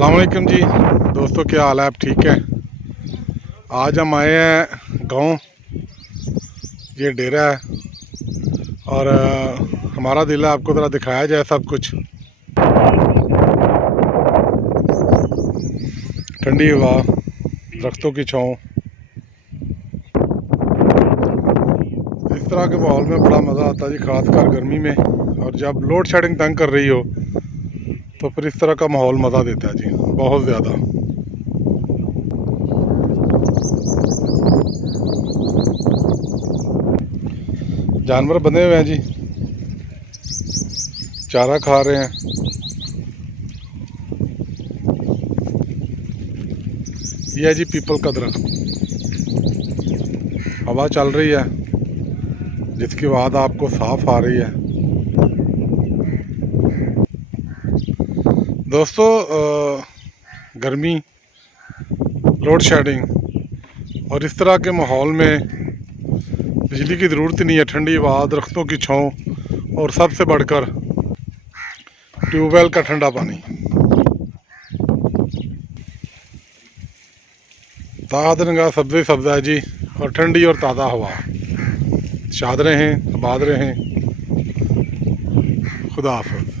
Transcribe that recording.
अस्सलाम वालेकुम जी दोस्तों, क्या हाल है? आप ठीक है? आज हम आए हैं गांव। ये डेरा है और हमारा दिल है आपको ज़रा दिखाया जाए सब कुछ। ठंडी हवा, दरख्तों की छाँव, इस तरह के माहौल में बड़ा मज़ा आता है जी, ख़ासकर गर्मी में। और जब लोड शेडिंग तंग कर रही हो तो फिर इस तरह का माहौल मज़ा देता है जी, बहुत ज़्यादा। जानवर बंधे हुए हैं जी, चारा खा रहे हैं। यह है जी पीपल का दरख्त, हवा चल रही है जिसकी आवाज़ आपको साफ आ रही है। दोस्तों गर्मी, लोड शेडिंग और इस तरह के माहौल में बिजली की ज़रूरत नहीं है। ठंडी हवा, दरख्तों की छाँव और सबसे बढ़कर ट्यूबवेल का ठंडा पानी। ताज़ा सब्ज़ी सब्ज़ा है जी, और ठंडी और ताज़ा हवा। शाद रहें, आबाद रहें। खुदा हाफ़िज़।